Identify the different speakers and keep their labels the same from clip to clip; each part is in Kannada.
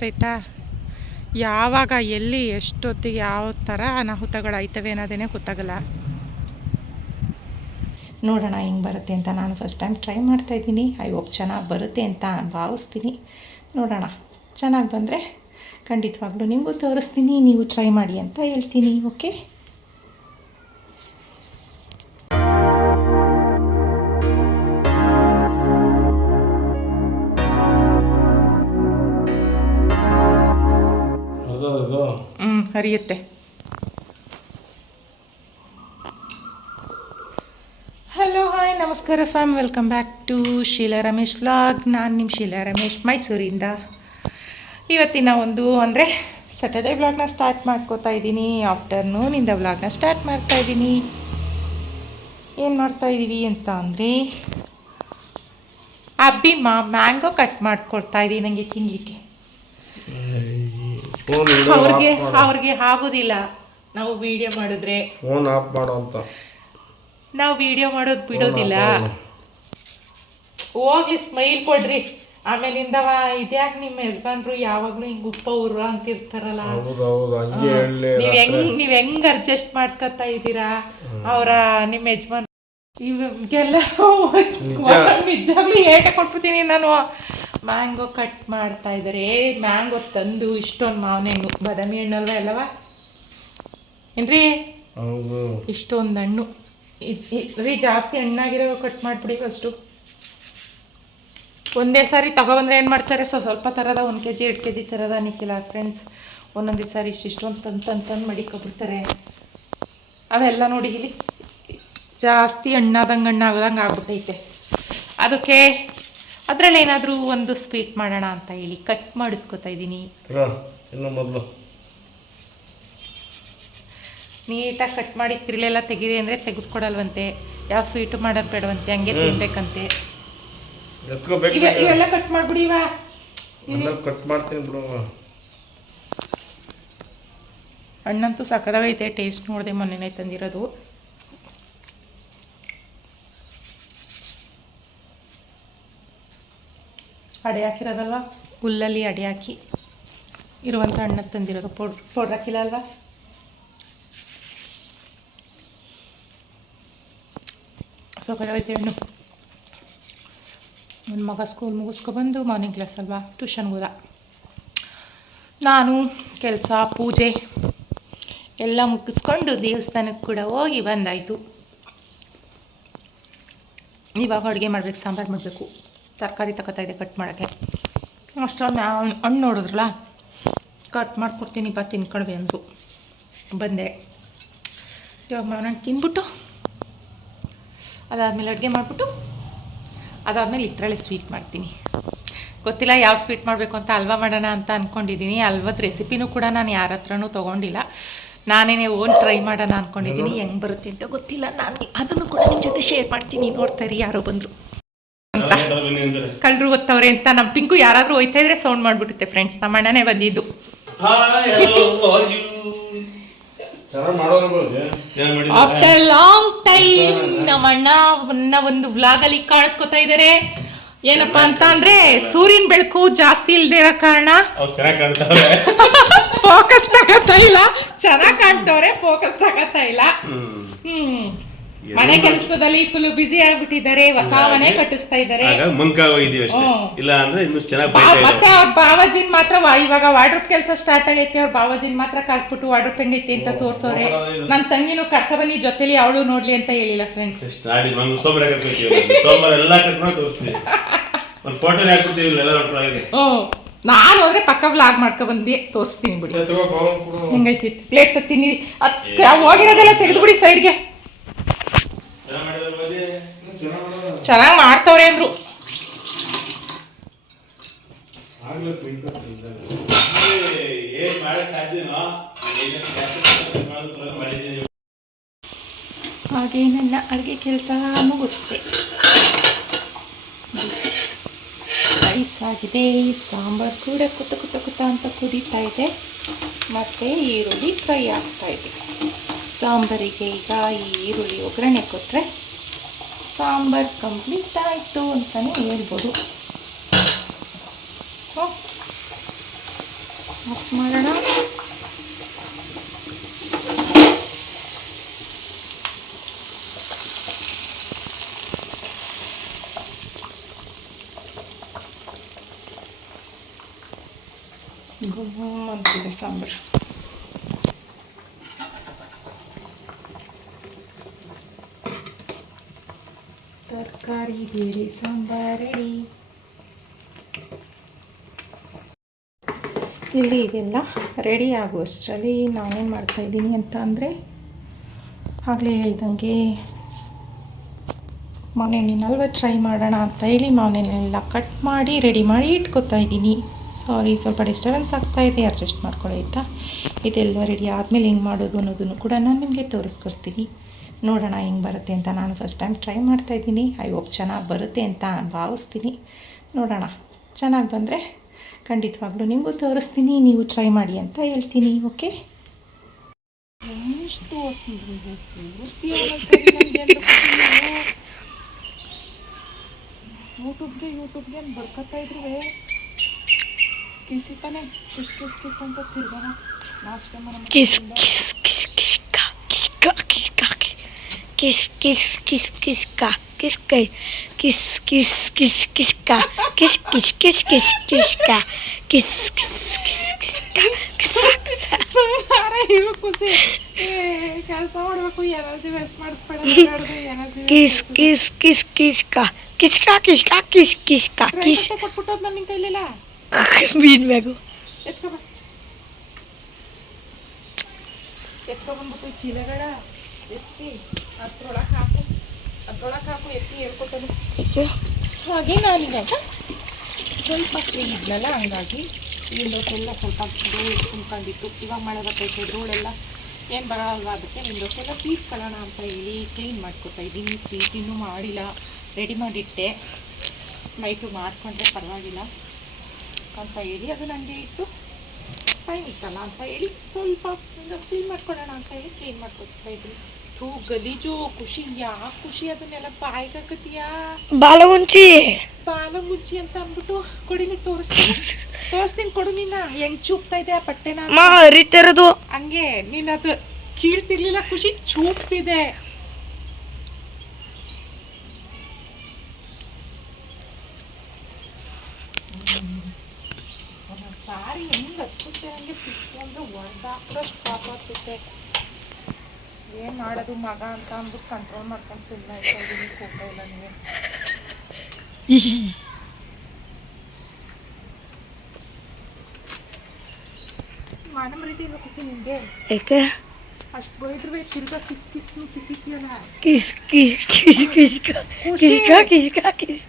Speaker 1: ಗೊತ್ತಾಯ್ತಾ ಯಾವಾಗ, ಎಲ್ಲಿ, ಎಷ್ಟೊತ್ತಿಗೆ ಯಾವ ಥರ ಅನಾಹುತಗಳಾಯ್ತವೆ ಅನ್ನೋದೇ ಗೊತ್ತಾಗಲ್ಲ. ನೋಡೋಣ ಹೆಂಗೆ ಬರುತ್ತೆ ಅಂತ ನಾನು ಫಸ್ಟ್ ಟೈಮ್ ಟ್ರೈ ಮಾಡ್ತಾಯಿದ್ದೀನಿ ಐ ಹೋಪ್ ಚೆನ್ನಾಗಿ ಬರುತ್ತೆ ಅಂತ ಭಾವಿಸ್ತೀನಿ. ನೋಡೋಣ. ಚೆನ್ನಾಗಿ ಬಂದರೆ ಖಂಡಿತವಾಗ್ಲೂ ನಿಮಗೂ ತೋರಿಸ್ತೀನಿ, ನೀವು ಟ್ರೈ ಮಾಡಿ ಅಂತ ಹೇಳ್ತೀನಿ ಓಕೆ ಹರಿಯುತ್ತೆ. ಹಲೋ ಹಾಯ್ ನಮಸ್ಕಾರ fam welcome back to Sheela Ramesh vlog ನಾನು ನಿಮ್ಮ ಶೀಲಾ ರಮೇಶ್, ಮೈಸೂರಿಂದ. ಇವತ್ತಿನ ಒಂದು ಅಂದರೆ ಸ್ಯಾಟರ್ಡೇ ವ್ಲಾಗ್ನ ಸ್ಟಾರ್ಟ್ ಮಾಡ್ಕೋತಾ ಇದ್ದೀನಿ. ಆಫ್ಟರ್ನೂನಿಂದ ವ್ಲಾಗ್ನ ಸ್ಟಾರ್ಟ್ ಮಾಡ್ತಾ ಇದ್ದೀನಿ. ಏನು ಮಾಡ್ತಾ ಇದ್ದೀವಿ ಅಂತ ಅಂದರೆ, ಅಬ್ಬಿ ಮಾ ಮ್ಯಾಂಗೋ ಕಟ್ ಮಾಡ್ಕೊಡ್ತಾ ಇದ್ದೀನಿ ನನಗೆ ತಿನ್ನಲಿಕ್ಕೆ ಅವ್ರಿಗೆ ಅವ್ರಿಗೆ ಆಗೋದಿಲ್ಲ. ನಾವು ವಿಡಿಯೋ ಮಾಡಿದ್ರೆ.
Speaker 2: ಫೋನ್ ಆಫ್ ಮಾಡು ಅಂತ.
Speaker 1: ನಾವು ವಿಡಿಯೋ ಮಾಡೋದು ಬಿಡೋದಿಲ್ಲ. ಹೋಗ್ಲಿ ಸ್ಮೈಲ್ ಕೊಡ್ರಿ. ಆಮೇಲಿಂದ ಇದ್ಯಾಕೆ ನಿಮ್ಮ ಯಜಮಾನ್ರು ಯಾವಾಗ್ಲೂ ಹಿಂಗ್ ಉಪ್ಪ ಉರ್ರ ಅಂತಿರ್ತಾರಲ್ಲ ನೀವ್ ಹೆಂಗ್ ನೀವ್ ಹೆಂಗ್ ಅಡ್ಜಸ್ಟ್ ಮಾಡ್ಕೊತಾ ಇದ್ದೀರಾ? ಅವರ ನಿಮ್ಮ ಯಜಮಾನ್ ಇವಾಗೆಲ್ಲ ನಿಜವಾಗ್ಲೂ ಏಟ ಕೊಟ್ಬಿಡ್ತೀನಿ ನಾನು. ಮ್ಯಾಂಗೋ ಕಟ್ ಮಾಡ್ತಾ ಇದ್ದಾರೆ. ಮ್ಯಾಂಗೋ ತಂದು ಇಷ್ಟೊಂದು ಮಾವಿನ ಹಣ್ಣು ಬಾದಾಮಿ ಹಣ್ಣಲ್ವ ಅಲ್ಲವಾ ಏನ್ರಿ? ಇಷ್ಟೊಂದು ಹಣ್ಣು. ರೀ ಜಾಸ್ತಿ ಹಣ್ಣಾಗಿರೋ ಕಟ್ ಮಾಡಿಬಿಡಿ ಫಸ್ಟು ಒಂದೇ ಸಾರಿ ತಗೊಬಂದ್ರೆ ಏನು ಮಾಡ್ತಾರೆ? ಸೊ ಸ್ವಲ್ಪ ಥರದ ಒಂದು ಕೆ ಜಿ ಎರಡು ಕೆ ಜಿ ಥರದ ನಿಕ್ಕಿಲ್ಲ ಫ್ರೆಂಡ್ಸ್ ಒಂದೊಂದೇ ಸಾರಿ ಇಷ್ಟಿಷ್ಟೊಂದು ತಂದು ತಂದು ತಂದು ಮಡಿಕೊಬಿಡ್ತಾರೆ. ಅವೆಲ್ಲ ನೋಡಿ ಇಲ್ಲಿ ಜಾಸ್ತಿ ಹಣ್ಣಾದಂಗೆ ಹಣ್ಣಾಗದಂಗೆ ಆಗ್ಬಿಟ್ಟೈತೆ. ಅದಕ್ಕೆ ಅದರಲ್ಲಿ ಏನಾದರೂ ಒಂದು ಸ್ವೀಟ್ ಮಾಡೋಣ ಅಂತ ಹೇಳಿ ಕಟ್ ಮಾಡಿಸ್ಕೊತಾ ಇದ್ದೀನಿ.
Speaker 2: ಇನ್ನು ಮೊದಲು.
Speaker 1: ನೀಟಾಗಿ ಕಟ್ ಮಾಡಿ ತಿರುಳೆಲ್ಲ ತೆಗೀರಿ ಅಂದರೆ ತೆಗೆದುಕೊಡಲ್ವಂತೆ. ಯಾವ ಸ್ವೀಟು ಮಾಡೋದು ಬೇಡವಂತೆ ಹಂಗೆ ತಿನ್ಬೇಕಂತೆ. ಇವೆಲ್ಲ ಕಟ್ ಮಾಡ್ಬಿಡಿವಾ ಇವ.
Speaker 2: ಕಟ್ ಮಾಡ್ತೀನಿ ಬಿಡು.
Speaker 1: ಹಣ್ಣಂತೂ ಸಕ್ಕದಾಗೈತೆ ಟೇಸ್ಟ್ ನೋಡಿದೆ ಮೊನ್ನೆನೇ ತಂದಿರೋದು. ಅಡೆ ಹಾಕಿರೋದಲ್ವ? ಹುಲ್ಲಲ್ಲಿ ಅಡೆ ಹಾಕಿ. ಇರುವಂಥ ಹಣ್ಣು ತಂದಿರೋದು. ಪೌಡ್ರ್ ಪೌಡ್ರ್ ಹಾಕಿಲ್ಲ ಅಲ್ವಾ? ಸಕ್ಕದಾಗೈತೆ ಹಣ್ಣು. ನನ್ನ ಮಗ ಸ್ಕೂಲ್ ಮುಗಿಸ್ಕೊಬಂದು ಮಾರ್ನಿಂಗ್ ಕ್ಲಾಸ್ ಅಲ್ವಾ? ಟ್ಯೂಷನ್ಗೆ ಹೋದ. ನಾನು ಕೆಲಸ ಪೂಜೆ ಎಲ್ಲ ಮುಗಿಸ್ಕೊಂಡು ದೇವಸ್ಥಾನಕ್ಕೆ ಕೂಡ ಹೋಗಿ ಬಂದಾಯಿತು. ಇವಾಗ ಅಡುಗೆ ಮಾಡಬೇಕು ಸಾಂಬಾರು ಮಾಡಬೇಕು. ತರಕಾರಿ ತಗೋತಾ ಇದೆ ಕಟ್ ಮಾಡೋಕ್ಕೆ. ಅಷ್ಟೊಮ್ಮೆ ಹಣ್ಣು ನೋಡಿದ್ರಲ್ಲ ಕಟ್ ಮಾಡಿಕೊಡ್ತೀನಿ ಬಾ ತಿನ್ಕೊಳ್ವಿ ಅಂದರು ಬಂದೆ. ಇವಾಗ ನಾನು ತಿನ್ಬಿಟ್ಟು ಅದಾದಮೇಲೆ ಅಡುಗೆ ಮಾಡಿಬಿಟ್ಟು ಅದಾದಮೇಲೆ ಇದ್ರಲ್ಲೇ ಸ್ವೀಟ್ ಮಾಡ್ತೀನಿ. ಗೊತ್ತಿಲ್ಲ ಯಾವ ಸ್ವೀಟ್ ಮಾಡಬೇಕು ಅಂತ ಹಲ್ವಾ ಮಾಡೋಣ ಅಂತ ಅಂದ್ಕೊಂಡಿದ್ದೀನಿ ಹಲ್ವದ ರೆಸಿಪಿನೂ ಕೂಡ ನಾನು ಯಾರ ಹತ್ರನೂ ತೊಗೊಂಡಿಲ್ಲ. ನಾನೇನೇ ಓನ್ ಟ್ರೈ ಮಾಡೋಣ ಅಂದ್ಕೊಂಡಿದ್ದೀನಿ ಹೆಂಗೆ ಬರುತ್ತೆ ಅಂತ ಗೊತ್ತಿಲ್ಲ. ನಾನು ಅದನ್ನು ಕೂಡ ನಿಮ್ಮ ಜೊತೆ ಶೇರ್ ಮಾಡ್ತೀನಿ. ನೋಡ್ತಾ ಇರಿ ಯಾರೋ ಬಂದರು. ಕಳ್ಳರು ಗೊತ್ತವ್ರೆ ಅಂತ ನಮ್ಮ ಪಿಂಕು ಯಾರಾದರೂ ಹೋಯ್ತಾ ಇದ್ರೆ ಸೌಂಡ್ ಮಾಡ್ಬಿಡುತ್ತೆ ಫ್ರೆಂಡ್ಸ್ ನಮ್ಮ ಅಣ್ಣನೇ ಬಂದಿದ್ದು ಆಫ್ಟರ್ ಲಾಂಗ್ ಟೈಮ್ ನಮ್ಮ ಅಣ್ಣ ಒಂದು ವ್ಲಾಗಲ್ಲಿ ಕಾಣಿಸ್ಕೊತಾ ಇದಾರೆ. ಏನಪ್ಪಾ ಅಂತ ಅಂದ್ರೆ ಸೂರ್ಯನ ಬೆಳಕು ಜಾಸ್ತಿ ಇಲ್ದೇ ಇರೋ ಕಾರಣ.
Speaker 2: ಅವ್ರು ಚೆನ್ನಾಗಿ ಕಾಣ್ತಾವೆ
Speaker 1: ಫೋಕಸ್ ತಗೋತಾ ಇಲ್ಲ. ಚೆನ್ನಾಗ್ ಕಾಣ್ತವ್ರೆ ಫೋಕಸ್ ತಗೋತಾ ಇಲ್ಲ. ಹ್ಮ್. ಮನೆ ಕೆಲಸದಲ್ಲಿ ಫುಲ್ ಬಿಸಿ ಆಗ್ಬಿಟ್ಟಿದ್ದಾರೆ ಹೊಸ ಮನೆ ಕಟ್ಟಿಸ್ತಾ ಇದ್ದಾರೆ.
Speaker 3: ಆಗ ಮುಂಕ ಹೋಗಿದೀವಿ ಅಷ್ಟೇ. ಇಲ್ಲ ಅಂದ್ರೆ ಇನ್ನು ಚೆನ್ನಾಗಿ ಬೈತಾ
Speaker 1: ಮತ್ತೆ ಅವ್ರ ಬಾವಾಜಿನ್ ಮಾತ್ರ ವಾ- ಇವಾಗ ವಾರ್ಡ್ರೋಬ್ ಕೆಲಸ ಸ್ಟಾರ್ಟ್ ಆಗೈತೆ ಅವ್ರ ಬಾವಾಜಿನ್ ಮಾತ್ರ ಕಾಸ್ಬಿಟ್ಟು ವಾರ್ಡ್ರೋಬ್ ಹೆಂಗೈತಿ ಅಂತ ತೋರ್ಸೋರೆ. ನನ್ ತಂಗಿನೂ ಕರ್ಕ ಬನ್ನಿ ಜೊತೆಲಿ ಅವಳು ನೋಡ್ಲಿ ಅಂತ ಹೇಳಿಲ್ಲ ಫ್ರೆಂಡ್ಸ್
Speaker 3: ಆಡಿ ಮಂಗ್ ಸೋಮವಾರ ಕರ್ಕೊತೀವಿ ಸೋಮವಾರ ಎಲ್ಲ ಕರ್ಕೊಂಡು ತೋರಿಸ್ತೀವಿ. ಒಂದು ಫೋಟೋನೇ ಹಾಕ್ಬಿಡ್ತೀವಿ ಎಲ್ಲ ನೋಡ್ಕೊಳಗೆ
Speaker 1: ಹ್ಮ್. ನಾನು ಹೋದ್ರೆ ಪಕ್ಕ ಬ್ಲಾಗ್ ಮಾಡ್ಕೊ ಬಂದ್ವಿ ತೋರಿಸ್ತೀನಿ ಬಿಡಿ. ಹೆಂಗೈತಿ? ಪ್ಲೇಟ್ ತತ್ತೀನಿ. ಹೋಗಿರೋದೆಲ್ಲ ತೆಗೆದುಬಿಡಿ ಸೈಡ್ಗೆ ಚೆನ್ನಾಗಿ ಮಾಡ್ತವ್ರೆ ಅಂದ್ರು.
Speaker 2: ಆಗ್ಲೇ ಪಿಂಕ್
Speaker 3: ಏನ್ ಮಾಡಕ್ ಸಾಧ್ಯನೋ ಮಾಡಿದ್ದೀನಿ
Speaker 1: ಹಾಗೆ ನನ್ನ ಅಡುಗೆ ಕೆಲಸ ಮುಗಿಸ್ದೆ. ಬಿಸಿ. ರೈಸ್ ಆಗಿದೆ ಸಾಂಬಾರು ಕೂಡ ಕುತ್ತ ಕುತ್ತ ಕುತ್ತ ಅಂತ ಕುದೀತಾ ಇದೆ ಮತ್ತು ಈರುಳ್ಳಿ ಫ್ರೈ ಆಗ್ತಾ ಇದೆ ಸಾಂಬಾರಿಗೆ ಈಗ ಈ ಈರುಳ್ಳಿ ಒಗ್ಗರಣೆ ಕೊಟ್ಟರೆ ಸಾಂಬಾರು ಕಂಪ್ಲೀಟ್ ಆಯಿತು ಅಂತಲೇ ಹೇಳ್ಬೋದು. ಸೊ ಆಫ್ ಮಾಡೋಣ. ಗುಮ್ ಅಂತಿದೆ ಸಾಂಬಾರು. ತರಕಾರಿ ಬೇಳೆ, ಸಾಂಬಾರ್ ರೆಡಿ ಇಲ್ಲಿ ಇವೆಲ್ಲ ರೆಡಿ ಆಗುವಷ್ಟರಲ್ಲಿ ನಾನೇನು ಮಾಡ್ತಾಯಿದ್ದೀನಿ ಅಂತ ಅಂದರೆ ಆಗಲೇ ಹೇಳ್ದಂಗೆ ಮಾವಿನಹಣ್ಣಿನಲ್ವ ಟ್ರೈ ಮಾಡೋಣ ಅಂತ ಹೇಳಿ ಮಾವಿನಹಣ್ಣೆಲ್ಲ ಕಟ್ ಮಾಡಿ ರೆಡಿ ಮಾಡಿ ಇಟ್ಕೊತಾ ಇದ್ದೀನಿ. ಸಾರಿ ಸ್ವಲ್ಪ ಡಿಸ್ಟರ್ಬೆನ್ಸ್ ಆಗ್ತಾ ಇದೆ ಅಡ್ಜಸ್ಟ್ ಮಾಡ್ಕೊಳ್ಳಿ ಆಯಿತಾ? ಇದೆಲ್ಲ ರೆಡಿ ಆದಮೇಲೆ ಹೆಂಗೆ ಮಾಡೋದು ಅನ್ನೋದನ್ನು ಕೂಡ ನಾನು ನಿಮಗೆ ತೋರಿಸ್ಕೊಡ್ತೀನಿ. ನೋಡೋಣ ಹೆಂಗೆ ಬರುತ್ತೆ ಅಂತ ನಾನು ಫಸ್ಟ್ ಟೈಮ್ ಟ್ರೈ ಮಾಡ್ತಾಯಿದ್ದೀನಿ ಐ ಹೋಪ್ ಚೆನ್ನಾಗಿ ಬರುತ್ತೆ ಅಂತ ಭಾವಿಸ್ತೀನಿ. ನೋಡೋಣ. ಚೆನ್ನಾಗಿ ಬಂದರೆ ಖಂಡಿತವಾಗ್ಲೂ ನಿಮಗೂ ತೋರಿಸ್ತೀನಿ ನೀವು ಟ್ರೈ ಮಾಡಿ ಅಂತ ಹೇಳ್ತೀನಿ ಓಕೆ ಎಷ್ಟು ಯೂಟ್ಯೂಬ್ಗೆ ಯೂಟ್ಯೂಬ್ಗೆ ಬರ್ಕೊತಾ ಇದ್ರು ಕಿಸಿ ತಾನೆ. ಕಿಸ್ ಕಿಸ್ ಕಿಸ್ ಅಂತ ತಿರ್ಗೋಣ ನಾಚಿಕೆ ಮನೆ
Speaker 4: Kiss, kiss, kiss, kiss, kiss, ka, kiss, kiss, kiss, kiss, ka, kiss,
Speaker 1: ಸುಮ್ಮನೆ ಇವು ಖುಷಿ ಕೆಲಸ ಮಾಡಬೇಕು energy waste ಮಾಡಿಸ್ಬೇಡ energy
Speaker 4: kiss, kiss, kiss, kiss, ka, kiss, ka, kiss, ka, kiss, kiss, ka, kiss,
Speaker 1: ಕೊಟ್ಬಿಟ್ಟೋದು ನನ್ನ ನಿನ್ನ ಕೈಲಿಲ್ಲ
Speaker 4: ಮೀನ್ ಬೇಕು
Speaker 1: ಎತ್ಕೊಬ ಎತ್ಕೊಬಂದ್ಬಿಟ್ಟು ಈ ಚೀಲಗಳ ಎತ್ತಿ ಅದ್ರೊಳಗೆ ಹಾಕು ಅದ್ರೊಳಗೆ ಹಾಕು ಎತ್ತಿ ಹೇಳ್ಕೊಟ್ಟನು. ಹಾಗೆ ಸ್ವಲ್ಪ ಫ್ರೀ ಇದ್ನಲ್ಲ ಹಂಗಾಗಿ ವಿಂಡೋಸ್ ಎಲ್ಲ ಸ್ವಲ್ಪ ಧೂಳು ತುಂಬ್ಕೊಂಡಿತ್ತು ಇವಾಗ ಮಳೆ ಬರ್ತೈತೆ ಧೂಳೆಲ್ಲ ಏನು ಬರಲ್ಲ ಅದಕ್ಕೆ ಎಲ್ಲ ಸ್ವೀಟ್ಸ್ಕೊಳ್ಳೋಣ ಅಂತ ಹೇಳಿ ಕ್ಲೀನ್ ಮಾಡ್ಕೊತಾ ಇದ್ದೀನಿ. ಸ್ವೀಟ್ ಇನ್ನೂ ಮಾಡಿಲ್ಲ. ರೆಡಿ ಮಾಡಿಟ್ಟೆ. ನೈಟು ಮಾಡಿಕೊಂಡ್ರೆ ಪರವಾಗಿಲ್ಲ ಅಂತ ಹೇಳಿ ಅದು ನನಗೆ ಇಟ್ಟು ಟೈಮ್ ಇತ್ತಲ್ಲ ಅಂತ ಹೇಳಿ ಸ್ವಲ್ಪ ಕ್ಲೀನ್ ಮಾಡ್ಕೊಳ್ಳೋಣ ಅಂತ ಹೇಳಿ ಕ್ಲೀನ್ ಮಾಡ್ಕೊತಾ ಇದ್ವಿ ಥೂ ಗಲೀಜು ಖುಷಿ ಯಾ ಖುಷಿ ಅದನ್ನೆಲ್ಲ ಬಾಯಿಗೆ
Speaker 4: ಬಾಲಗುಂಚಿ.
Speaker 1: ಬಾಲಗುಂಚಿ ಅಂತ ಅಂದ್ಬಿಟ್ಟು ಕೊಡಿಲಿ ತೋರಿಸ್ತೀನಿ. ತೋರಿಸ್ತೀನಿ ಕೊಡು ನಿನ್ನ ಹೆಂಗ್ ಚೂಪ್ತಾ ಇದೆ ಆ ಬಟ್ಟೆನ?
Speaker 4: ಮಾ ಹರಿತಿರೋದು.
Speaker 1: ಹಂಗೆ ನೀನ್ ಅದು ಕೀಳ್ತಿರ್ಲಿಲ್ಲ ಖುಷಿ ಚೂಪ್ತಿದೆ. ಸಾರಿ ಹೆಂಗ್ ಹತ್ತುತ್ತೆ ಹಂಗೆ ಸಿಕ್ಕೊಂಡು ಹೊಡೆದಾಕ್ದಷ್ಟು ಪಾಪ ಹತ್ತುತ್ತೆ ಏನ್ ಮಾಡೋದು ಮಗ ಅಂತ ಅಂದ್ಬಿಟ್ಟು ಕಂಟ್ರೋಲ್ ಮಾಡ್ಕೊಂಡು ಸುಮ್ಮನೆ ಇದೀನಿ ಕೋಪ ಇಲ್ಲ ನೀವು ಮಾನಮರಿತಿ ಇಲ್ಲ ಖುಷಿ ನಿಂಗೆ?
Speaker 4: ಏಕೆ
Speaker 1: ಅಷ್ಟು ಬೈದ್ರು ತಿರ್ಗಾ
Speaker 4: kiss kiss kiss kiss kiss kiss ಕಿಸ್ಕ ಕಿಸ್ಕ
Speaker 1: ಕಿಸ್.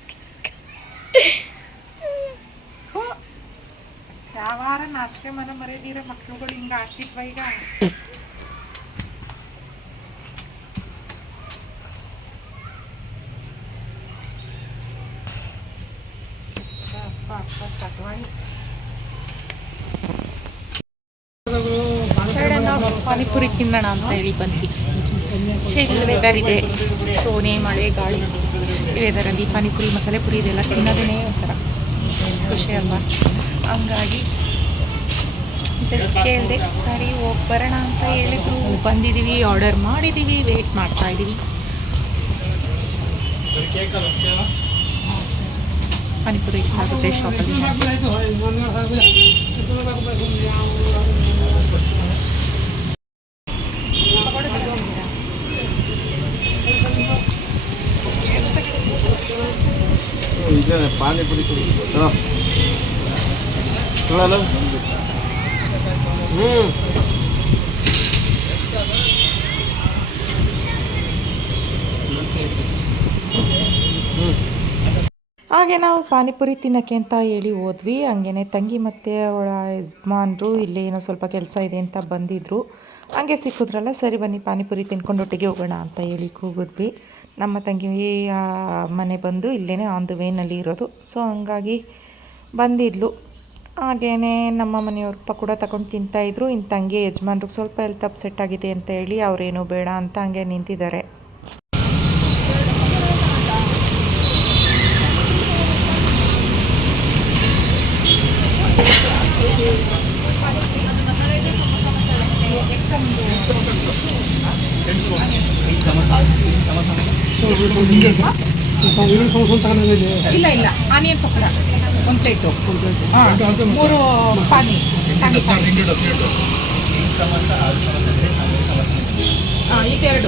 Speaker 1: ಯಾವಾರ ನಾಚಿಕೆ ಮನ ಮರೆಯದಿರ ಮಕ್ಳುಗಳು ಹಿಂಗ ಆಡ್ತಿದ್ವ ಈಗ ಅಪ್ಪ ಅಪ್ಪ ತಟ್ವಾಣಿ ಸಡನ್ ಪಾನಿಪುರಿ ತಿನ್ನೋಣ ಅಂತ ಹೇಳಿ ಬಂದ್ವಿ. ಚಿಲ್ ವೆದರ್ ಇದೆ. ಸೋನೆ, ಮಳೆ, ಗಾಳಿ. ಈ ವೆದರಲ್ಲಿ ಪಾನಿಪುರಿ, ಮಸಾಲೆ ಪುರಿ ಇದೆಲ್ಲ ತಿನ್ನೋದೇ ಒಂಥರ ಖುಷಿ ಅಲ್ವಾ? ಹಂಗಾಗಿ ಜಸ್ಟ್ ಕೇಳಿದೆ, ಸರಿ, ಹೋಗಿ ಬರೋಣ ಅಂತ ಹೇಳಿದ್ರು. ಬಂದಿದ್ದೀವಿ ಆರ್ಡರ್ ಮಾಡಿದ್ದೀವಿ ವೆಯ್ಟ್ ಮಾಡ್ತಾ ಇದ್ದೀವಿ ಪಾನಿಪುರಿ ಇಷ್ಟ ಆಗುತ್ತೆ ಶಾಪಲ್ಲಿ
Speaker 2: ಇದೇನೆ ಪಾನಿಪುರಿ ನೋಡಲ್ಲ ಹ್ಞೂ
Speaker 1: ಹಾಗೆ ನಾವು ಪಾನಿಪುರಿ ತಿನ್ನೋಕ್ಕೆ ಅಂತ ಹೇಳಿ ಹೋದ್ವಿ. ಹಂಗೇನೆ ತಂಗಿ ಮತ್ತು ಅವಳ ಯಜಮಾನ್ರು ಇಲ್ಲಿ ಏನೋ ಸ್ವಲ್ಪ ಕೆಲಸ ಇದೆ ಅಂತ ಬಂದಿದ್ದರು ಹಂಗೆ ಸಿಕ್ಕಿದ್ರಲ್ಲ, ಸರಿ ಬನ್ನಿ ಪಾನಿಪುರಿ ತಿನ್ಕೊಂಡು ಒಟ್ಟಿಗೆ ಹೋಗೋಣ ಅಂತ ಹೇಳಿ ಕೂಗಿದ್ವಿ. ನಮ್ಮ ತಂಗಿ ಮನೆ ಬಂದು ಇಲ್ಲೇ ಆನ್ ದ ವೇನಲ್ಲಿ ಇರೋದು. ಸೊ ಹಂಗಾಗಿ ಬಂದಿದ್ಲು. ಹಾಗೇ ನಮ್ಮ ಮನೆಯವ್ರ ಕೂಡ ತಗೊಂಡು ತಿಂತಾಯಿದ್ರು ಇನ್ನು ತಂಗಿ ಯಜಮಾನ್ರಿಗೆ ಸ್ವಲ್ಪ ಎಲ್ತ್ ಅಪ್ಸೆಟ್ ಆಗಿದೆ ಅಂತ ಹೇಳಿ ಅವರೇನು ಬೇಡ ಅಂತ ಹಂಗೆ ನಿಂತಿದ್ದಾರೆ. ಇಲ್ಲ ಇಲ್ಲ. ಆನಿಯನ್ ಪಕೋಡ. ಒಂದು ಪ್ಲೇಟು ಮೂರು ಪಾನಿ. ಇದೆರಡು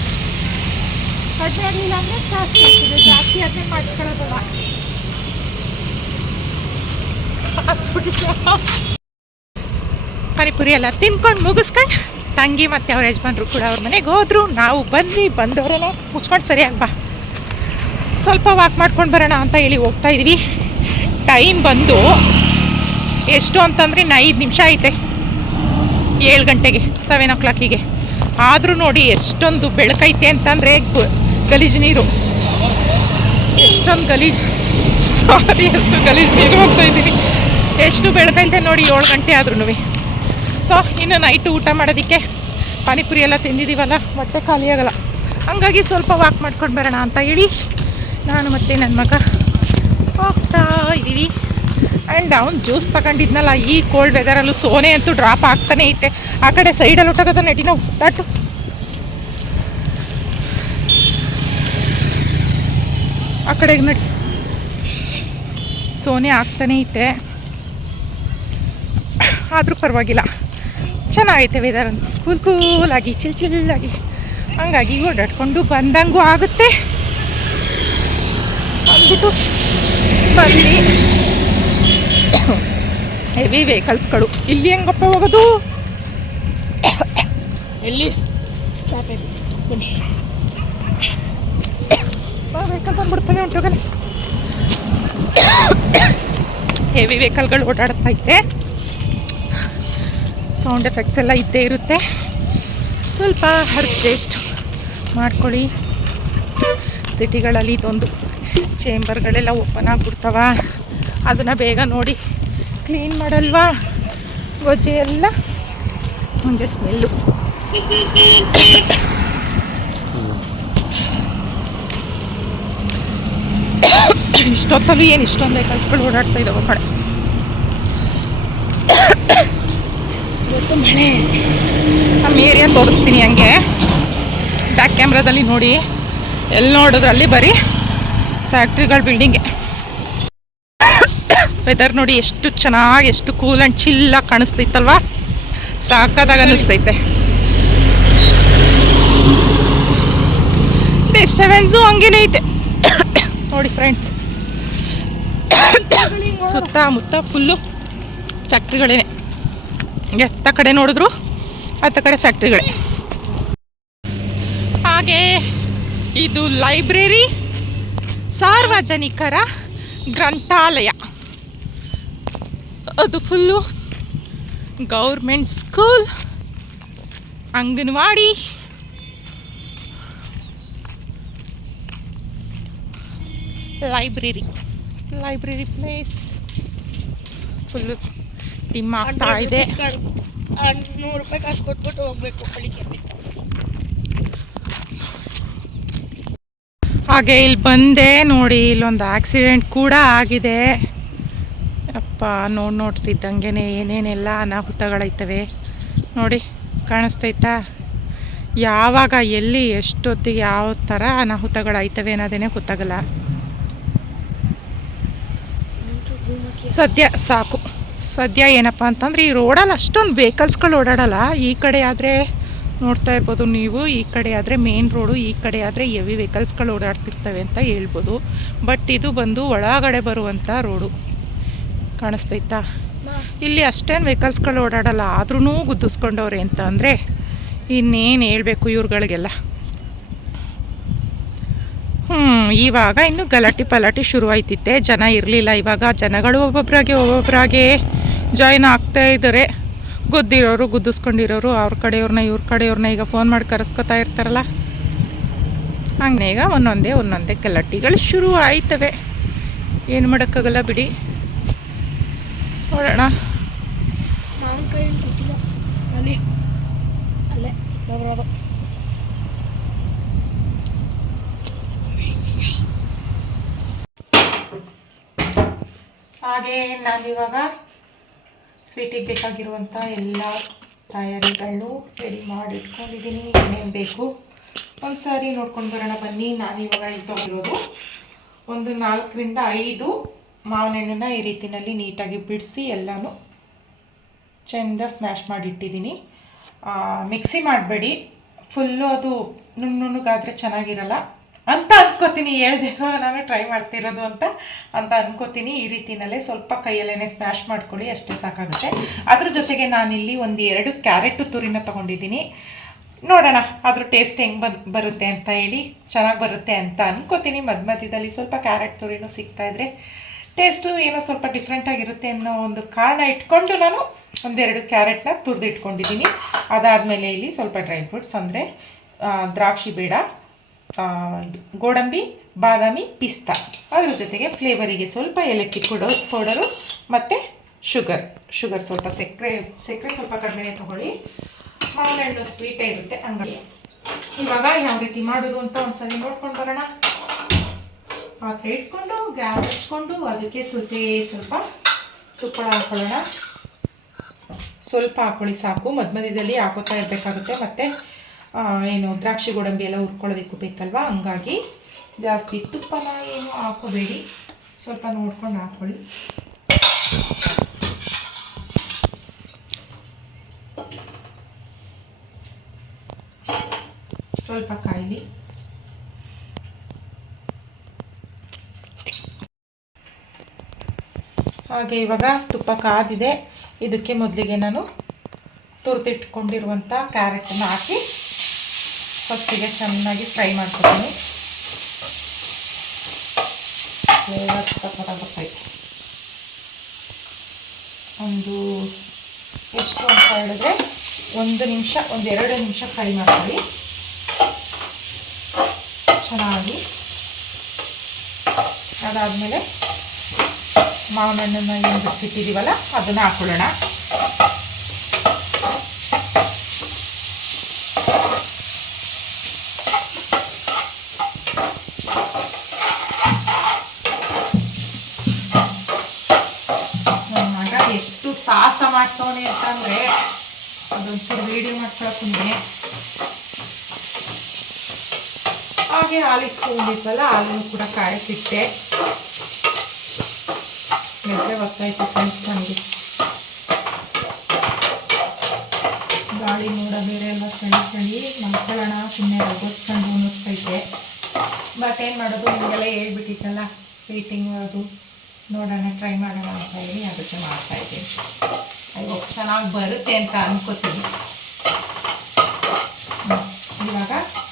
Speaker 1: ಕಡಿಮೆ ಆಗಲಿಲ್ಲ ಅಂದರೆ ಜಾಸ್ತಿ ಆಗ್ತದೆ ಜಾಸ್ತಿ ಆದರೆ ಮಾಡ್ಕೊಳ್ಳೋದಲ್ಲ ಪಾನಿಪುರಿ ಎಲ್ಲ ತಿನ್ಕೊಂಡು ಮುಗಿಸ್ಕೊಂಡು ತಂಗಿ ಮತ್ತು ಅವ್ರ ಯಜಮಾನ್ರು ಕೂಡ ಅವ್ರ ಮನೆಗೆ ಹೋದ್ರು. ನಾವು ಬಂದ್ವಿ, ಬಂದವರೆಲ್ಲ ಮುಚ್ಕೊಂಡು ಸರಿ ಅಲ್ವಾ? ಸ್ವಲ್ಪ ವಾಕ್ ಮಾಡ್ಕೊಂಡು ಬರೋಣ ಅಂತ ಹೇಳಿ ಹೋಗ್ತಾ ಇದ್ವಿ. ಟೈಮ್ ಬಂದು ಎಷ್ಟು ಅಂತಂದ್ರೆ ಇನ್ನು ಐದು ನಿಮಿಷ ಐತೆ. ಏಳು ಗಂಟೆಗೆ ಸೆವೆನ್ ಓ ಕ್ಲಾಕಿಗೆ ಆದರೂ ನೋಡಿ ಎಷ್ಟೊಂದು ಬೆಳಕೈತೆ ಅಂತಂದರೆ ಗಲೀಜು ನೀರು. ಎಷ್ಟೊಂದು ಗಲೀಜು. ಸಾರಿ ಎಷ್ಟು ಗಲೀಜು ನೀರು ಹೋಗ್ತಾ ಇದ್ದೀನಿ. ಎಷ್ಟು ಬೆಳಕೈತೆ ನೋಡಿ, ಏಳು ಗಂಟೆ ಆದ್ರೂ ಸೊ ಇನ್ನು ನೈಟು ಊಟ ಮಾಡೋದಕ್ಕೆ ಪಾನಿಪುರಿ ಎಲ್ಲ ತಿಂದಿದ್ದೀವಲ್ಲ ಮತ್ತೆ ಖಾಲಿ ಆಗಲ್ಲ. ಹಂಗಾಗಿ ಸ್ವಲ್ಪ ವಾಕ್ ಮಾಡ್ಕೊಂಡು ಬರೋಣ ಅಂತ ಹೇಳಿ ನಾನು ಮತ್ತೆ ನನ್ನ ಮಗ ಹೋಗ್ತಾ ಇದ್ದೀವಿ. ಆ್ಯಂಡ್ ಅವ್ನು ಜ್ಯೂಸ್ ತಗೊಂಡಿದ್ನಲ್ಲ, ಈ ಕೋಲ್ಡ್ ವೆದರಲ್ಲೂ ಸೋನೆ ಅಂತೂ ಡ್ರಾಪ್ ಆಗ್ತಾನೆ ಐತೆ. ಆ ಕಡೆ ಸೈಡಲ್ಲಿ ಹೊಟ್ಟೋಗದ ನಡಿ ನಾವು ತಟ್ಟು ಆ ಕಡೆಗೆ ನಡಿ. ಸೋನೆ ಆಗ್ತಾನೆ ಐತೆ. ಆದರೂ ಪರವಾಗಿಲ್ಲ. ಚೆನ್ನಾಗೈತೆ ವೆದರ್ ಕೂಲ್ ಕೂಲಾಗಿ ಚಿಲ್ ಚಿಲ್ಲಾಗಿ ಹಂಗಾಗಿ ಓಡಾಡ್ಕೊಂಡು ಬಂದಂಗೂ ಆಗುತ್ತೆ. ಅಂದ್ಬಿಟ್ಟು ಬಂದು ಹೆವಿ ವೆಹಿಕಲ್ಸ್ಗಳು ಇಲ್ಲಿ ಹೆಂಗಪ್ಪ ಹೋಗೋದು? ಎಲ್ಲಿ? ವೆಹಿಕಲ್ ಬಂದ್ಬಿಡ್ತಾನೆ ಹೊಂಟೋಗಲ್ಲ ಹೆವಿ ವೆಹಿಕಲ್ಗಳು ಓಡಾಡ್ತೈತೆ ಸೌಂಡ್ ಎಫೆಕ್ಟ್ಸ್ ಎಲ್ಲ ಇದ್ದೇ ಇರುತ್ತೆ. ಸ್ವಲ್ಪ ಅಡ್ಜಸ್ಟ್ ಮಾಡ್ಕೊಳ್ಳಿ. ಸಿಟಿಗಳಲ್ಲಿ ಇದೊಂದು ಚೇಂಬರ್ಗಳೆಲ್ಲ ಓಪನ್ ಆಗಿಬಿಡ್ತಾವ. ಅದನ್ನು ಬೇಗ ನೋಡಿ ಕ್ಲೀನ್ ಮಾಡಲ್ವಾ? ಗೊಜ್ಜೆ ಎಲ್ಲ? ಒಂದು ಸ್ಮೆಲ್ಲು ಇಷ್ಟೊತ್ತಲ್ಲೂ ಏನು ಇಷ್ಟೊಂದು ವೆಹಿಕಲ್ಸ್ಗಳು ಓಡಾಡ್ತಾ ಇದ್ದಾವೆ ಕಡೆ
Speaker 4: ಇವತ್ತು ಮಳೆ.
Speaker 1: ನಮ್ಮ ಏರಿಯಾ ತೋರಿಸ್ತೀನಿ ಹಂಗೆ. ಬ್ಯಾಕ್ ಕ್ಯಾಮ್ರಾದಲ್ಲಿ ನೋಡಿ. ಎಲ್ಲಿ ನೋಡಿದ್ರಲ್ಲಿ ಬರೀ. ಫ್ಯಾಕ್ಟ್ರಿಗಳ ಬಿಲ್ಡಿಂಗೆ ವೆದರ್ ನೋಡಿ ಎಷ್ಟು ಚೆನ್ನಾಗಿ ಎಷ್ಟು ಕೂಲ್ ಆ್ಯಂಡ್ ಚಿಲ್ಲಾಗಿ ಕಾಣಿಸ್ತೈತಲ್ವಾ? ಸಾಕಾದಾಗ ಅನ್ನಿಸ್ತೈತೆ. ಡಿಸ್ಟರ್ಬೆನ್ಸು ಹಂಗೇನೈತೆ ಐತೆ. ನೋಡಿ ಫ್ರೆಂಡ್ಸ್ ಸುತ್ತಮುತ್ತ ಫುಲ್ಲು ಫ್ಯಾಕ್ಟ್ರಿಗಳೇ ಎತ್ತ ಕಡೆ ನೋಡಿದ್ರು, ಅತ್ತ ಕಡೆ ಫ್ಯಾಕ್ಟ್ರಿಗಳೇ. ಹಾಗೆ ಇದು ಲೈಬ್ರರಿ, ಸಾರ್ವಜನಿಕರ ಗ್ರಂಥಾಲಯ. ಅದು full government school, anganwadi. Library. Library place full Tim ಆಗ್ತಾ ಇದೆ
Speaker 4: ನೂರು ರೂಪಾಯಿ ಕಾಸು ಕೊಟ್ಬಿಟ್ಟು ಹೋಗ್ಬೇಕು
Speaker 1: ಹಾಗೆ ಇಲ್ಲಿ ಬಂದೆ ನೋಡಿ ಇಲ್ಲೊಂದು ಆಕ್ಸಿಡೆಂಟ್ ಕೂಡ ಆಗಿದೆ. ಅಪ್ಪ ನೋಡಿ ನೋಡ್ತಿದ್ದಂಗೆ ಏನೇನೆಲ್ಲ ಅನಾಹುತಗಳೈತವೆ ನೋಡಿ ಕಾಣಿಸ್ತೈತಾ? ಯಾವಾಗ ಎಲ್ಲಿ ಎಷ್ಟೊತ್ತಿಗೆ ಯಾವ ಥರ ಅನಾಹುತಗಳಾಯ್ತವೆ ಅನ್ನೋದೇನೆ ಗೊತ್ತಾಗಲ್ಲ. ಸದ್ಯ ಸಾಕು. ಸದ್ಯ ಏನಪ್ಪ ಅಂತಂದ್ರೆ ಈ ರೋಡಲ್ಲಿ ಅಷ್ಟೊಂದು ವೆಹಿಕಲ್ಸ್ಗಳು ಓಡಾಡಲ್ಲ. ಈ ಕಡೆ ಆದರೆ ನೋಡ್ತಾ ಇರ್ಬೋದು ನೀವು ಈ ಕಡೆ ಆದರೆ ಮೇನ್ ರೋಡು ಈ ಕಡೆ ಆದರೆ ಹೆವಿ ವೆಹಿಕಲ್ಸ್ಗಳು ಓಡಾಡ್ತಿರ್ತವೆ ಅಂತ ಹೇಳ್ಬೋದು. ಬಟ್ ಇದು ಬಂದು ಒಳಗಡೆ ಬರುವಂಥ ರೋಡು ಕಾಣಿಸ್ತೈತಾ? ಇಲ್ಲಿ ಅಷ್ಟೇನು ವೆಹಿಕಲ್ಸ್ಗಳು ಓಡಾಡಲ್ಲ. ಆದ್ರೂ ಗುದ್ದಿಸ್ಕೊಂಡವ್ರೆ ಅಂತ ಅಂದರೆ ಇನ್ನೇನು ಹೇಳಬೇಕು ಇವ್ರುಗಳಿಗೆಲ್ಲ ಹ್ಞೂ ಇವಾಗ ಇನ್ನು ಗಲಾಟೆ ಪಲಾಟೆ ಶುರು ಆಯ್ತಿತ್ತೆ. ಜನ ಇರಲಿಲ್ಲ. ಇವಾಗ ಜನಗಳು ಒಬ್ಬೊಬ್ಬರಾಗೆ ಒಬ್ಬೊಬ್ಬರಾಗೆ ಜಾಯ್ನ್ ಆಗ್ತಾ ಇದ್ದಾರೆ. ಗುದ್ದಿರೋರು, ಗುದ್ದಿಸ್ಕೊಂಡಿರೋರು ಅವ್ರ ಕಡೆಯವ್ರನ್ನ ಇವ್ರ ಕಡೆಯವ್ರನ್ನ ಈಗ ಫೋನ್ ಮಾಡಿ ಕರೆಸ್ಕೊತಾ ಇರ್ತಾರಲ್ಲ? ಹಂಗೆ ಈಗ ಒಂದೊಂದೇ ಒಂದೊಂದೇ ಗಲಾಟೆಗಳು ಶುರು ಆಯ್ತವೆ. ಏನು ಮಾಡೋಕ್ಕಾಗಲ್ಲ ಬಿಡಿ. ನೋಡೋಣ.
Speaker 4: ಮಾವಿನಕಾಯಿ ಗೊತ್ತಿಲ್ಲ ಅಲ್ಲಿ ಅಲ್ಲೇ ಬರೋದು
Speaker 1: ಹಾಗೆ ನಾನಿವಾಗ ಸ್ವೀಟಿಗೆ ಬೇಕಾಗಿರುವಂಥ ಎಲ್ಲ ತಯಾರಿಗಳನ್ನು ರೆಡಿ ಮಾಡಿ ಇಟ್ಕೊಂಡಿದ್ದೀನಿ ಏನೇನು ಬೇಕು? ಒಂದು ಸಾರಿ ನೋಡ್ಕೊಂಡು ಬರೋಣ. ಬನ್ನಿ ನಾನಿವಾಗ ಇದು ತೊಗೊಂಡಿರೋದು. ಒಂದು ನಾಲ್ಕರಿಂದ ಐದು ಮಾವಿನ ಹಣ್ಣನ್ನ ಈ ರೀತಿನಲ್ಲಿ ನೀಟಾಗಿ ಬಿಡಿಸಿ ಎಲ್ಲನೂ ಚೆಂದ ಸ್ಮ್ಯಾಶ್ ಮಾಡಿಟ್ಟಿದ್ದೀನಿ ಮಿಕ್ಸಿ ಮಾಡಬೇಡಿ. ಫುಲ್ಲು ಅದು ನುಣ್ಣುಣ್ಣಗಾದರೆ ಚೆನ್ನಾಗಿರಲ್ಲ. ಅಂತ ಅನ್ಕೋತೀನಿ ಹೇಳ್ದೇನೋ ನಾನು ಟ್ರೈ ಮಾಡ್ತಿರೋದು ಅಂತ ಅಂತ ಅಂದ್ಕೋತೀನಿ ಈ ರೀತಿನಲ್ಲೇ ಸ್ವಲ್ಪ ಕೈಯಲ್ಲೇ ಸ್ಮ್ಯಾಶ್ ಮಾಡ್ಕೊಳ್ಳಿ, ಅಷ್ಟೇ ಸಾಕಾಗುತ್ತೆ. ಅದ್ರ ಜೊತೆಗೆ ನಾನಿಲ್ಲಿ ಒಂದು ಎರಡು ಕ್ಯಾರೆಟು ತುರಿನ ತೊಗೊಂಡಿದ್ದೀನಿ. ನೋಡೋಣ, ಅದ್ರ ಟೇಸ್ಟ್ ಹೆಂಗೆ ಬಂದು, ಬರುತ್ತೆ ಅಂತ ಹೇಳಿ, ಚೆನ್ನಾಗಿ ಬರುತ್ತೆ ಅಂತ ಅಂದ್ಕೋತೀನಿ ಮಧ್ಯ ಮಧ್ಯದಲ್ಲಿ ಸ್ವಲ್ಪ ಕ್ಯಾರೆಟ್ ತುರಿನೂ ಸಿಗ್ತಾ ಇದ್ರೆ ಟೇಸ್ಟು ಏನೋ ಸ್ವಲ್ಪ ಡಿಫ್ರೆಂಟಾಗಿರುತ್ತೆ ಅನ್ನೋ ಒಂದು ಕಾರಣ ಇಟ್ಕೊಂಡು ನಾನು ಒಂದೆರಡು ಕ್ಯಾರೆಟ್ನ ತುರಿದಿಟ್ಕೊಂಡಿದ್ದೀನಿ. ಅದಾದಮೇಲೆ ಇಲ್ಲಿ ಸ್ವಲ್ಪ ಡ್ರೈ ಫ್ರೂಟ್ಸ್ ಅಂದರೆ ದ್ರಾಕ್ಷಿ ಬೇಡ ಗೋಡಂಬಿ, ಬಾದಾಮಿ, ಪಿಸ್ತಾ. ಅದ್ರ ಜೊತೆಗೆ ಫ್ಲೇವರಿಗೆ ಸ್ವಲ್ಪ ಏಲಕ್ಕಿ ಕೊಡೋ ಪೌಡರು ಮತ್ತು ಶುಗರ್ ಶುಗರ್ ಸ್ವಲ್ಪ ಸಕ್ಕರೆ ಸಕ್ಕರೆ ಸ್ವಲ್ಪ ಕಡಿಮೆ ತೊಗೊಳ್ಳಿ. ಮಾವಿನ ಹಣ್ಣು ಸ್ವೀಟೇ ಇರುತ್ತೆ ಹಂಗಾಗಿ. ಇವಾಗ ಯಾವ ರೀತಿ ಮಾಡೋದು ಅಂತ ಒಂದ್ಸರಿ ನೋಡ್ಕೊಂಡು ಬರೋಣ. ಪಾತ್ರೆ ಇಟ್ಕೊಂಡು, ಗ್ಯಾಸ್ ಹಚ್ಕೊಂಡು, ಅದಕ್ಕೆ ಸ್ವಲ್ಪ ಸ್ವಲ್ಪ ತುಪ್ಪಳ ಹಾಕೊಳ್ಳೋಣ. ಸ್ವಲ್ಪ ಹಾಕೊಳ್ಳಿ ಸಾಕು. ಮಧ್ಯ ಮಧ್ಯದಲ್ಲಿ ಹಾಕೋತಾ ಇರಬೇಕಾಗುತ್ತೆ. ಮತ್ತು ಏನು ದ್ರಾಕ್ಷಿ ಗೋಡಂಬಿ ಎಲ್ಲ ಹುರ್ಕೊಳ್ಳೋದಕ್ಕೂ ಬೇಕಲ್ವಾ? ಹಂಗಾಗಿ ಜಾಸ್ತಿ ತುಪ್ಪನ ಏನು ಹಾಕೋಬೇಡಿ. ಸ್ವಲ್ಪ ನೋಡ್ಕೊಂಡು ಹಾಕ್ಕೊಳ್ಳಿ ಸ್ವಲ್ಪ ಕಾಯಿಲಿ. ಹಾಗೆ ಇವಾಗ ತುಪ್ಪ ಕಾದಿದೆ. ಇದಕ್ಕೆ ಮೊದಲಿಗೆ ನಾನು ತುರಿದಿಟ್ಕೊಂಡಿರುವಂಥ ಕ್ಯಾರೆಟನ್ನು ಹಾಕಿ ಫಸ್ಟಿಗೆ ಚೆನ್ನಾಗಿ ಫ್ರೈ ಮಾಡ್ಕೊತೀನಿ. ಫ್ಲೇವರ್ ಸಕ್ಕತ್ತಾಗುತ್ತೆ ಒಂದು ಎಷ್ಟು ಅಂತ ಹೇಳಿದ್ರೆ ಒಂದು ನಿಮಿಷ, ಒಂದು ಎರಡು ನಿಮಿಷ ಫ್ರೈ ಮಾಡ್ಕೊಳ್ಳಿ. ಚೆನ್ನಾಗಿ. ಅದಾದಮೇಲೆ ಮಾವಿನ ಏನು ಬಿಸಿಟ್ಟಿದ್ದೀವಲ್ಲ ಅದನ್ನು ಹಾಕೊಳ್ಳೋಣ ನನ್ನ ಮಗ ಸಾಹಸ ಮಾಡ್ತವನೆ ಅಂತಂದರೆ ಅದೊಂಚೂರು ವೀಡಿಯೋ ಮಾಡ್ಕೊಳ್ತೀನಿ ಹಾಗೆ ಹಾಲು ಇಸ್ಕೊಂಡಿದ್ವಲ್ಲ ಹಾಲನ್ನು ಕೂಡ ಕಾಯಿಸಿಟ್ಟೆ ನಿದ್ರೆ ಬರ್ತಾಯಿತ್ತು ಫ್ರೆಂಡ್ಸ್ ನನಗೆ ಗಾಳಿ ನೋಡ ಬೇರೆ ಎಲ್ಲ ಚಳಿ ಚಳಿ, ಮಲ್ಕೊಳ್ಳೋಣ ಸುಮ್ಮನೆ ರಗೋಚ್ಕೊಂಡು ಅನ್ನಿಸ್ತೈತೆ ಬಟ್ ಏನು ಮಾಡೋದು, ನಿಮಗೆಲ್ಲ ಹೇಳ್ಬಿಟ್ಟಿತ್ತಲ್ಲ ಸ್ವೀಟಿಂಗ್ ಅದು. ನೋಡೋಣ ಟ್ರೈ ಮಾಡೋಣ ಅಂತ ಹೇಳಿ ಅದಕ್ಕೆ ಮಾಡ್ತಾಯಿದ್ದೀನಿ ಅಯ್ಯೋ, ಚೆನ್ನಾಗಿ ಬರುತ್ತೆ ಅಂತ ಅನ್ಕೋತೀನಿ. ಇವಾಗ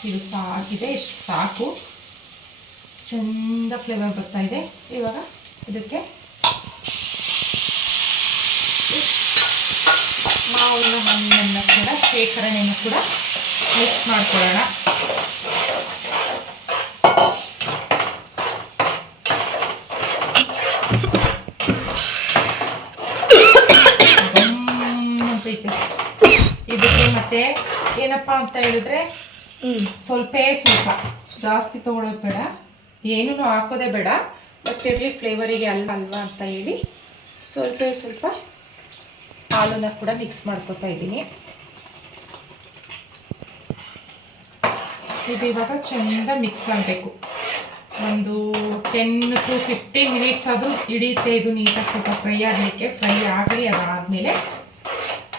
Speaker 1: ಇದು ಸಾಕಿದೆ ಇಷ್ಟು ಸಾಕು. ಚಂದ ಫ್ಲೇವರ್ ಬರ್ತಾ ಇದೆ. ಇವಾಗ ಇದಕ್ಕೆ ಮಾವಿನ ಹಣ್ಣನ್ನು ಕೂಡ ಶೇಖರಣೆಯನ್ನು ಕೂಡ ಮಿಕ್ಸ್ ಮಾಡ್ಕೊಳ್ಳೋಣ ಗಮ್ ಅಂತೈತೆ ಇದಕ್ಕೆ ಮತ್ತೆ ಏನಪ್ಪಾ ಅಂತ ಹೇಳಿದ್ರೆ ಸ್ವಲ್ಪೇ ಸ್ವಲ್ಪ. ಜಾಸ್ತಿ ತಗೊಳೋದು ಬೇಡ. ಏನೂ ಹಾಕೋದೇ ಬೇಡ. ಬಟ್ ಇರಲಿ ಫ್ಲೇವರಿಗೆ ಅಲ್ವಾ ಅಲ್ವಾ ಅಂತ ಹೇಳಿ ಸ್ವಲ್ಪ ಸ್ವಲ್ಪ ಹಾಲನ್ನ ಕೂಡ ಮಿಕ್ಸ್ ಮಾಡ್ಕೊತಾ ಇದ್ದೀನಿ. ಇದು ಇವಾಗ ಚೆಂದ ಮಿಕ್ಸ್ ಆಗಬೇಕು. ಒಂದು ಟೆನ್ ಟು ಫಿಫ್ಟೀನ್ ಮಿನಿಟ್ಸ್ ಅದು ಹಿಡಿಯುತ್ತೆ. ಇದು ನೀಟಾಗಿ ಸ್ವಲ್ಪ ಫ್ರೈ ಆಗಲಿಕ್ಕೆ ಫ್ರೈ ಆಗಲಿ ಅದಾದಮೇಲೆ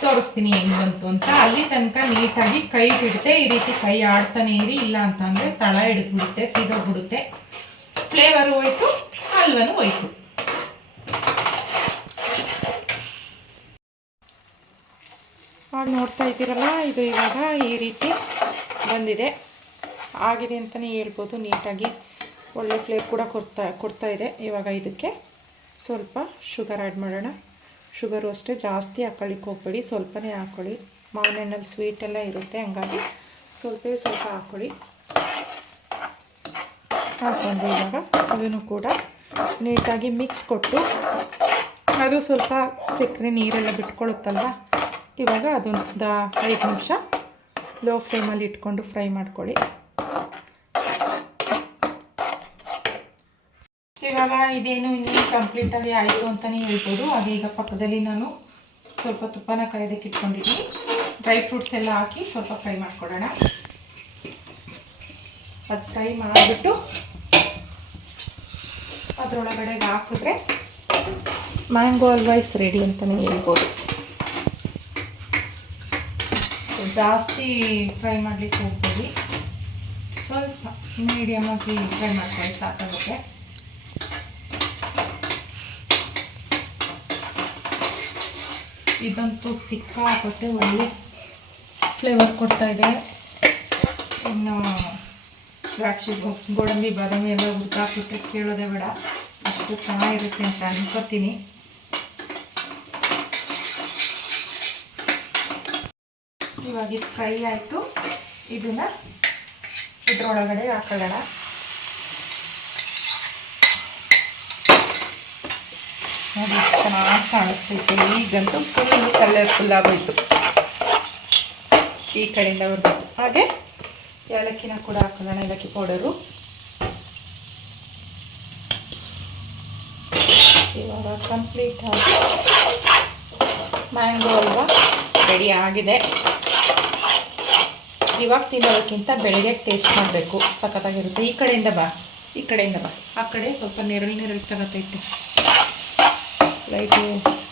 Speaker 1: ತೋರಿಸ್ತೀನಿ ಹೆಂಗ್ ಬಂತು ಅಂತ. ಅಲ್ಲಿ ತನಕ ನೀಟಾಗಿ ಕೈ ಬಿಡುತ್ತೆ ಈ ರೀತಿ ಕೈ ಆಡ್ತಾನೆ ಇರಿ, ಇಲ್ಲ ಅಂತಂದರೆ ತಳ ಹಿಡಿದ್ಬಿಡುತ್ತೆ ಸೀದೋಗ್ಬಿಡುತ್ತೆ ಫ್ಲೇವರು ಹೋಯ್ತು, ಹಲ್ವನು ಹೋಯ್ತು. ನೋಡ್ತಾ ಇದ್ದೀರಲ್ಲ, ಇದು ಇವಾಗ ಈ ರೀತಿ ಬಂದಿದೆ. ಆಗಿದೆ ಅಂತಲೇ ಹೇಳ್ಬೋದು, ನೀಟಾಗಿ ಒಳ್ಳೆ ಫ್ಲೇವ್ ಕೂಡ ಕೊಡ್ತಾ ಕೊಡ್ತಾ ಇದೆ. ಇವಾಗ ಇದಕ್ಕೆ ಸ್ವಲ್ಪ ಶುಗರ್ ಆ್ಯಡ್ ಮಾಡೋಣ. ಶುಗರು ಅಷ್ಟೇ, ಜಾಸ್ತಿ ಹಾಕೊಳ್ಳಿಕ್ಕೆ ಹೋಗ್ಬೇಡಿ, ಸ್ವಲ್ಪನೇ ಹಾಕ್ಕೊಳ್ಳಿ ಮಾವಿನ ಹಣ್ಣಲ್ಲಿ ಸ್ವೀಟ್ ಎಲ್ಲ ಇರುತ್ತೆ, ಹಂಗಾಗಿ ಸ್ವಲ್ಪ ಸ್ವಲ್ಪ ಹಾಕ್ಕೊಳ್ಳಿ ಹಾಕ್ಕೊಂಡು ಇವಾಗ ಅದನ್ನು ಕೂಡ ನೀಟಾಗಿ ಮಿಕ್ಸ್ ಕೊಟ್ಟು, ಅದು ಸ್ವಲ್ಪ ಸಕ್ಕರೆ ನೀರೆಲ್ಲ ಬಿಟ್ಕೊಳ್ಳುತ್ತಲ್ವ? ಇವಾಗ ಅದೊಂದು ಐದು ನಿಮಿಷ ಲೋ ಫ್ಲೇಮಲ್ಲಿ ಇಟ್ಕೊಂಡು ಫ್ರೈ ಮಾಡ್ಕೊಳ್ಳಿ. ಇವಾಗ ಇದೇನು ಇನ್ನೂ ಕಂಪ್ಲೀಟಾಗಿ ಆಯಿತು ಅಂತಲೇ ಹೇಳ್ಬೋದು. ಹಾಗೆ ಈಗ ಪಕ್ಕದಲ್ಲಿ ನಾನು ಸ್ವಲ್ಪ ತುಪ್ಪನ ಕಾಯೋದಕ್ಕೆ ಇಟ್ಕೊಂಡಿದ್ದೀನಿ. ಡ್ರೈ ಫ್ರೂಟ್ಸ್ ಎಲ್ಲ ಹಾಕಿ ಸ್ವಲ್ಪ ಫ್ರೈ ಮಾಡಿಕೊಡೋಣ. ಅದು ಫ್ರೈ ಮಾಡಿಬಿಟ್ಟು ಅದರೊಳಗಡೆ ಹಾಕಿದ್ರೆ ಮ್ಯಾಂಗೋ ಅಲ್ವೈಸ್ ರೆಡಿ ಅಂತಲೇ ಹೇಳ್ಬೋದು. ಸೊ ಜಾಸ್ತಿ ಫ್ರೈ ಮಾಡಲಿಕ್ಕೆ ಹೋಗ್ಬೇಡಿ. ಸ್ವಲ್ಪ ಮೀಡಿಯಮಾಗಿ ಫ್ರೈ ಮಾಡ್ಕೊಳ್ಳಿ ಸಾಕಾಗುತ್ತೆ ಇದಂತೂ ಸಿಕ್ಕಾಪಟ್ಟೆ ಒಳ್ಳೆ ಫ್ಲೇವರ್ ಕೊಡ್ತಾ ಇದೆ. ಇನ್ನು ದ್ರಾಕ್ಷಿ, ಗೋಡಂಬಿ, ಬಾದಾಮಿ ಎಲ್ಲ ಹುರ್ಕಾಕ್ಬಿಟ್ಟು ಕೇಳೋದೇ ಬೇಡ. ಅಷ್ಟು ಚೆನ್ನಾಗಿರುತ್ತೆ ಅಂತ ಅನ್ಕೋತೀನಿ. ಇವಾಗ ಫ್ರೈ ಆಯಿತು. ಇದನ್ನು ಇದ್ರೊಳಗಡೆ ಹಾಕೊಳ್ಳೋಣ. ನೋಡಿ ಚೆನ್ನಾಗಿ ಕಾಣಿಸ್ತೈತೆ ಈಗಂತೂ ಫುಲ್ ಕಲರ್ಫುಲ್ ಆಗೋಯ್ತು. ಈ ಕಡೆಯಿಂದ ಬರಬೇಕು. ಹಾಗೆ ಏಲಕ್ಕಿನ ಕೂಡ ಹಾಕೊಳ್ಳೋಣ ಏಲಕ್ಕಿ ಪೌಡರು ಇವಾಗ ಕಂಪ್ಲೀಟ್ ಆಗಿ ಮ್ಯಾಂಗೋ ಅಲ್ವಾ? ರೆಡಿ ಆಗಿದೆ. ಇವಾಗ ತಿನ್ನೋದಕ್ಕಿಂತ ಬೆಳಗ್ಗೆ ಟೇಸ್ಟ್ ಮಾಡಬೇಕು. ಸಖತ್ತಾಗಿರುತ್ತೆ. ಈ ಕಡೆಯಿಂದ ಬಾ, ಈ ಕಡೆಯಿಂದ ಬಾ. ಆ ಕಡೆ ಸ್ವಲ್ಪ ನೆರಳು ನೆರಳು ತಗೋತೈತೆ ಲೈಟು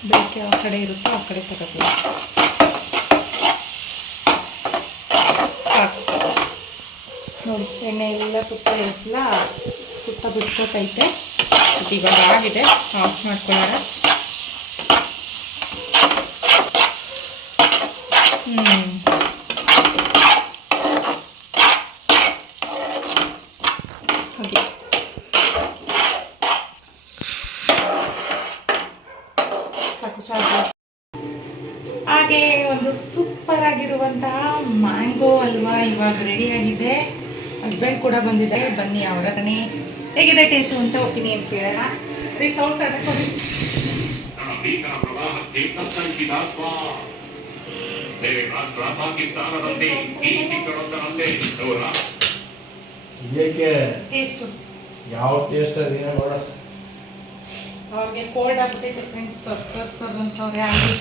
Speaker 1: ಬೆಳಕೆ ಆ ಕಡೆ ಇರುತ್ತೋ ಆ ಕಡೆ ತಗೋತೀವಿ ಸಾಕು. ನೋಡಿ, ಎಣ್ಣೆ ಎಲ್ಲ ತುಪ್ಪ ಇರುತ್ತಲ್ಲ, ಸುತ್ತ ಬಿಟ್ಕೋತೈತೆ. ಇವಾಗ ಆಗಿದೆ ಆಫ್ ಮಾಡ್ಕೊಳ್ಳೋಣ. ಹ್ಞೂ ಹಾಗೆ ಸಾಕು ಸಾಕು ಹಾಗೆ ಒಂದು ಸೂಪರ್ ಆಗಿರುವಂತಹ ಮ್ಯಾಂಗೋ ಹಲ್ವಾ ಇವಾಗ ರೆಡಿಯಾಗಿದೆ ಹಸ್ಬೆಂಡ್ ಕೂಡ ಬಂದಿದ್ದಾರೆ. ಬನ್ನಿ ಅವರ ಹತ್ರನೇ ಹೇಗಿದೆ ಟೇಸ್ಟು ಅಂತ ಒಪಿನಿಯನ್ ಕೇಳೋಣ. ರೀ ಸೌಂಡ್
Speaker 2: ಯಾವ ಟೇಸ್ಟ್ ಅದೇನೋ ನೋಡ.
Speaker 1: ಅವ್ರಿಗೆ ಕೋಲ್ಡ್ ಆಗ್ಬಿಟ್ಟೈತೆ ಫ್ರೆಂಡ್ಸ್ ಸರ್ ಸರ್ ಸರ್ ಅಂತವ್ರೆ ಅಲ್ಲಿ.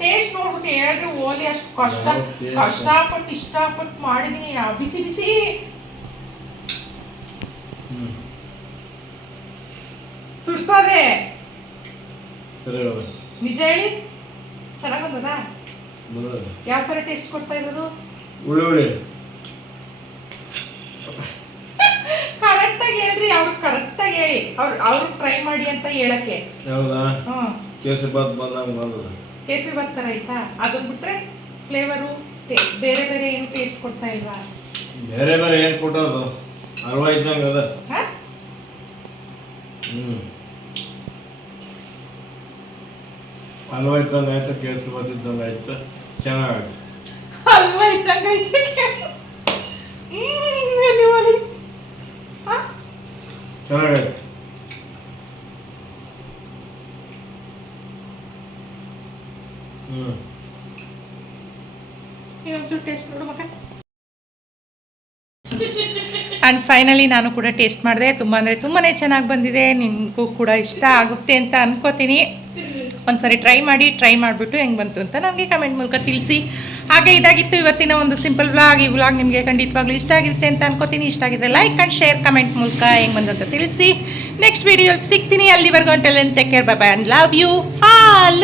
Speaker 1: ಟೇಸ್ಟ್ ನೋಡ್ಬಿಟ್ಟು ಹೇಳ್ರಿ ಓಲಿ ಅಷ್ಟು ಕಷ್ಟ? ಕಷ್ಟಪಟ್ಟು ಇಷ್ಟಪಟ್ಟು ಮಾಡಿದೀನಿ. ಬಿಸಿ ಬಿಸಿ
Speaker 2: ಹ್ಞೂ ಹೋಗು.
Speaker 1: ನಿಜ ಹೇಳಿ. ಚೆನ್ನಾಗ್ ಬಂದದ? ಯಾವ ಥರ ಟೇಸ್ಟ್ ಕೊಡ್ತಾ ಇರೋದು?
Speaker 2: ಉಳ್ಳುಳ್ಳಿ. ಕರೆಕ್ಟ್
Speaker 1: ಕರೆಕ್ಟಾಗಿ ಹೇಳ್ರಿ ಅವ್ರು ಕರೆಕ್ಟಾಗಿ ಹೇಳಿ. ಅವ್ರು ಅವ್ರು ಟ್ರೈ ಮಾಡಿ ಅಂತ ಹೇಳಕ್ಕೆ.
Speaker 2: ಹೌದಾ? ಕೇಸರಿ ಬಾತ್ ಬಂದಂಗೆ ಬಂದದ.
Speaker 1: ಕೇಸರಿ ಬಾತ್ ಥರ ಆಯ್ತಾ? ಅದನ್ನ ಬಿಟ್ರೆ ಫ್ಲೇವರು ಬೇರೆ ಬೇರೆ ಏನು ಟೇಸ್ಟ್ ಕೊಡ್ತಾ ಇಲ್ವಾ?
Speaker 2: ಬೇರೆ ಬೇರೆ ಏನು ಕೊಟ್ಟದು ಅರ್ವ ಇದ್ದಂಗೆ ಅದ.
Speaker 1: ಹಾಂ
Speaker 2: ಹ್ಞೂ ಹಲ್ವಾ ಇದ್ದಂಗೆ ಆಯ್ತು? ಕೇಸರಿ ಬಾತ್ ಇದ್ದಂಗೆ ಆಯ್ತು ಚೆನ್ನಾಗಾಯ್ತು
Speaker 1: ಅಲ್ವಾ ಇದ್ದಂಗೆ ಆಯ್ತು?
Speaker 2: ಚೆನ್ನಾಗಾಯ್ತು. ಹ್ಞೂ
Speaker 1: ಟೇಸ್ಟ್ ನೋಡು ಮಗ. ಆ್ಯಂಡ್ ಫೈನಲಿ ನಾನು ಕೂಡ ಟೇಸ್ಟ್ ಮಾಡಿದೆ. ತುಂಬ ಅಂದರೆ ತುಂಬಾ ಚೆನ್ನಾಗಿ ಬಂದಿದೆ. ನಿಮಗೂ ಕೂಡ ಇಷ್ಟ ಆಗುತ್ತೆ ಅಂತ ಅನ್ಕೋತೀನಿ. ಒಂದ್ಸರಿ ಟ್ರೈ ಮಾಡಿ ಟ್ರೈ ಮಾಡಿಬಿಟ್ಟು ಹೆಂಗೆ ಬಂತು ಅಂತ ನನಗೆ ಕಮೆಂಟ್ ಮೂಲಕ ತಿಳಿಸಿ. ಹಾಗೆ ಇದಾಗಿತ್ತು ಇವತ್ತಿನ ಒಂದು ಸಿಂಪಲ್ ವ್ಲಾಗ್ ಈ ವ್ಲಾಗ್ ನಿಮಗೆ ಖಂಡಿತವಾಗ್ಲೂ ಇಷ್ಟ ಆಗಿರುತ್ತೆ ಅಂತ ಅನ್ಕೋತೀನಿ. ಇಷ್ಟ ಆಗಿದ್ರೆ ಲೈಕ್ ಆ್ಯಂಡ್ ಶೇರ್ ಕಮೆಂಟ್ ಮೂಲಕ ಹೆಂಗೆ ಬಂದಂತ ತಿಳಿಸಿ. ನೆಕ್ಸ್ಟ್ ವಿಡಿಯೋಲಿ ಸಿಗ್ತೀನಿ. ಅಲ್ಲಿವರೆಗೂ ಅಂತ take care bye bye and love you all